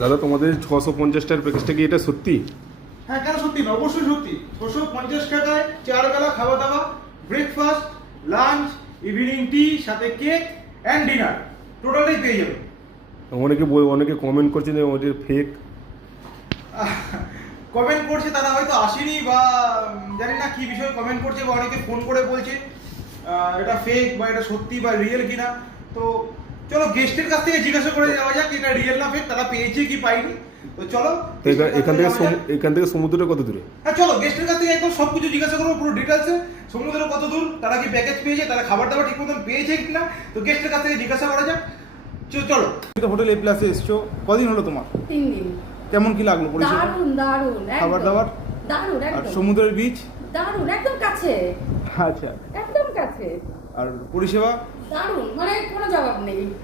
দাদা তোমাদের 650 টাকার প্যাকেজটা কি এটা সত্যি? হ্যাঁ, কেন সত্যি না? অবশ্যই সত্যি। 650 টাকায় 4 বেলা খাওয়া দাওয়া, ব্রেকফাস্ট, লাঞ্চ, ইভিনিং টি, সাথে কেক অ্যান্ড ডিনার টোটালটাই পেয়ে যাবে। অনেকে কমেন্ট করছে যে ওদের ফেক। কমেন্ট করছে, তারা হয়তো আসেনি বা জানি না কি বিষয়ে কমেন্ট করছে, বা অনেকে ফোন করে বলছে এটা ফেক বা এটা সত্যি বা রিয়েল কিনা। তো চলো গেস্টের কাছ থেকে জিজ্ঞাসা করে যাওয়া যাক এটা রিয়েল না ফেক, তারা পেয়েছে কি পাইনি। তো চলো এখান থেকে সমুদ্রটা কত দূরে? হ্যাঁ চলো গেস্টের কাছ থেকে একদম সবকিছু জিজ্ঞাসা করবো পুরো ডিটেলসে। সমুদ্র কত দূর, তারা কি প্যাকেজ পেয়েছে, তারা খাবার দাবার ঠিক মতন পেয়েছে কিনা, তো গেস্টের কাছ থেকে জিজ্ঞাসা করা যাক। চলো হোটেল এ প্লাসে এসছো, কদিন হলো তোমার? 3 দিন। কেমন কি লাগলো পরিষেবা? দারুণ দারুণ, খাবার দাবার দারুণ আর একদম সমুদ্রের বিচ দারুণ, একদম কাছে, আচ্ছা, একদম কাছে, আর পরিষেবা দারুণ, মানে কোনো জবাব নেই।